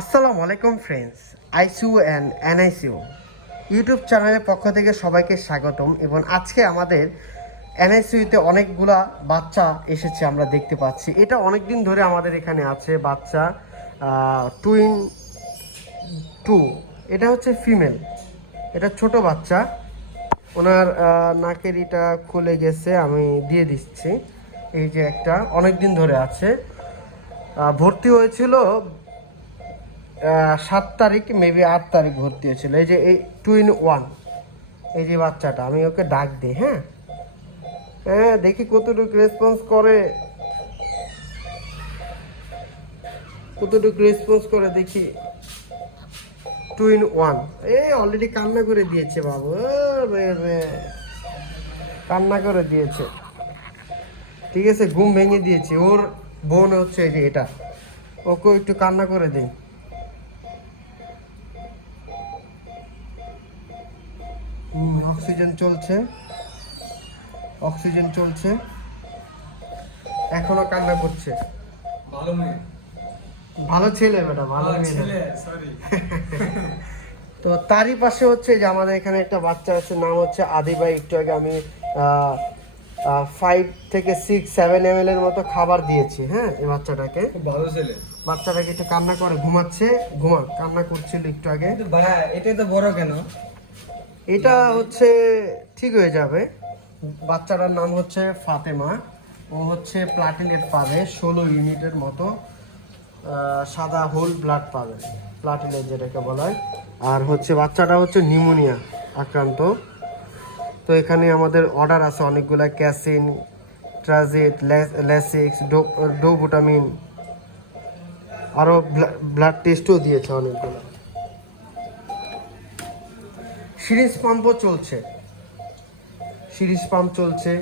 আসসালামু আলাইকুম friends, ICU and NICU YouTube চ্যানেলের পক্ষ থেকে সবাইকে স্বাগতম। এবং আজকে আমাদের এনআইসিইউতে অনেকগুলা বাচ্চা এসেছে, আমরা দেখতে পাচ্ছি। এটা অনেক দিন ধরে আমাদের এখানে আছে বাচ্চা, টুইন টু। এটা হচ্ছে ফিমেল, এটা ছোট বাচ্চা। ওনার নাকের এটা খুলে গেছে, আমি দিয়ে দিচ্ছি। এই যে একটা অনেক দিন ধরে আছে, ভর্তি হয়েছিল 7 তারিখ, মেবি 8 তারিখ ভর্তি হয়েছিল। এই যে এই টুইন ওয়ান, এই যে বাচ্চাটা, আমি ওকে ডাক দিই। হ্যাঁ হ্যাঁ, দেখি কতটুকু রেসপন্স করে, দেখি। টুইন ওয়ান অলরেডি কান্না করে দিয়েছে বাবু, রে রে, কান্না করে দিয়েছে। ঠিক আছে, ঘুম ভেঙে দিয়েছে। ওর বোন হচ্ছে এই যে এটা, ওকে একটু কান্না করে দিই। অক্সিজেন চলছে, এখনো কান্না করছে। ভালো মেয়ে, ভালো ছেলে বেটা, ভালো ছেলে, সরি। তো তারই পাশে হচ্ছে যে আমাদের এখানে একটা বাচ্চা আছে, নাম হচ্ছে আদিবাই। একটু আগে আমি 5 থেকে 6-7 ml এর মতো খাবার দিয়েছি। হ্যাঁ, এই বাচ্চাটাকে, খুব ভালো ছেলে। বাচ্চাটাকে একটু কান্না করে, কান্না করছিল একটু আগে। কিন্তু ভাই এটাই তো বড় কেন? এটা হচ্ছে ঠিক হয়ে যাবে। বাচ্চাটার নাম হচ্ছে ফাতেমা। ও হচ্ছে প্লাটিনেট পাবে, 16 ইউনিটের মতো সাদা হোল ব্লাড পাবে, প্লাটিনেট যেটাকে বলা হয়। আর হচ্ছে বাচ্চাটা হচ্ছে নিউমোনিয়া আক্রান্ত। তো এখানে আমাদের অর্ডার আছে অনেকগুলা, ক্যাসিন, ট্রাজিট, ল্যাসিক্স, ডোভুটামিন, আরও ব্লাড টেস্টও দিয়েছে অনেকগুলো। সিরিজ পাম্প চলছে।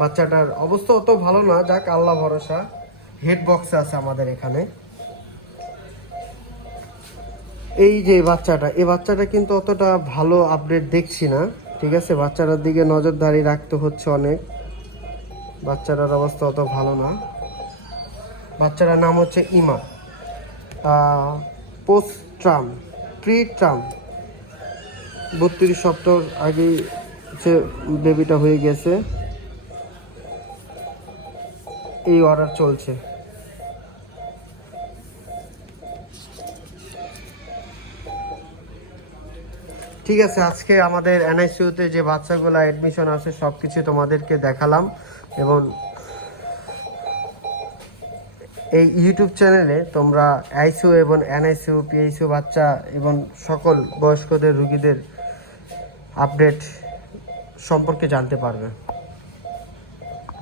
বাচ্চাটার অবস্থা অত ভালো না, যাক আল্লাহ ভরসা। হেড বক্সে আছে আমাদের এখানে। এই যে এই বাচ্চাটা কিন্তু অতটা ভালো আপডেট দেখছি না। ঠিক আছে, বাচ্চাটার দিকে নজরদারি রাখতে হচ্ছে অনেক। বাচ্চাটার অবস্থা অত ভালো না। বাচ্চাটার নাম হচ্ছে ইমা। পোস্ট ট্রাম, প্রি ট্রাম, 32 সপ্তাহ আগেই হচ্ছে বেবিটা হয়ে গেছে। এই অর্ডার চলছে। ঠিক আছে, আজকে আমাদের এনআইসিইউতে যে বাচ্চাগুলো অ্যাডমিশন আছে সব কিছু তোমাদেরকে দেখালাম। এবং এই ইউটিউব চ্যানেলে তোমরা আইসিইউ এবং এনআইসিইউ, পিআইসিইউ বাচ্চা এবং সকল বয়স্কদের রুগীদের আপডেট সম্পর্কে জানতে পারবে।